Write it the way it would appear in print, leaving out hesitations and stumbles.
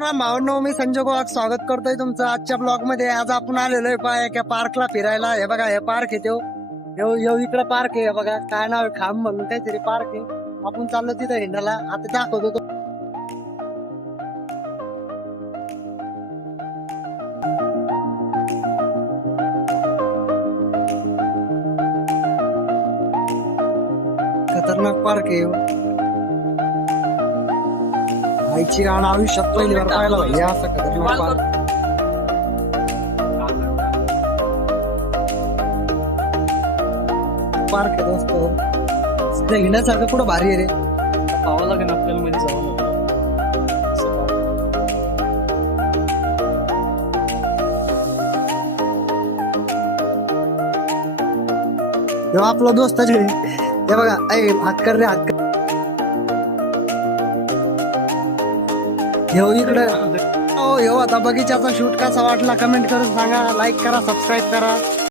भावनो मी संजय गोवाक स्वागत करतोय तुमचं आजच्या ब्लॉग मध्ये. आज आपण आलेलो आहे पहा एका पार्कला फिरायला. हे बघा हे पार्क आहे तो इकडे पार्क आहे. बघा काय नाव आहे, खांब म्हणून काहीतरी पार्क आहे. आपण चाललो तिथं हिंडाला. आता दाखवतो तो. खतरनाक पार्क आहे ह्यो. आईची गाणं आयुष्यात पहिली बार पाहिला भाई असं खतरनाक पार्क. पार्क आहे दोस्त, हिंडण्यासारखं कुठं भारी आहे रे. पाहावं लागेल आपल्याला, मध्ये जावं लागेल. जेव्हा आपला दोस्त आहे ते बघा, हात कर रे हात कर. इकडे हो आता बगीचाचा शूट कसा वाटला कमेंट करून सांगा. लाईक करा, सबस्क्राईब करा.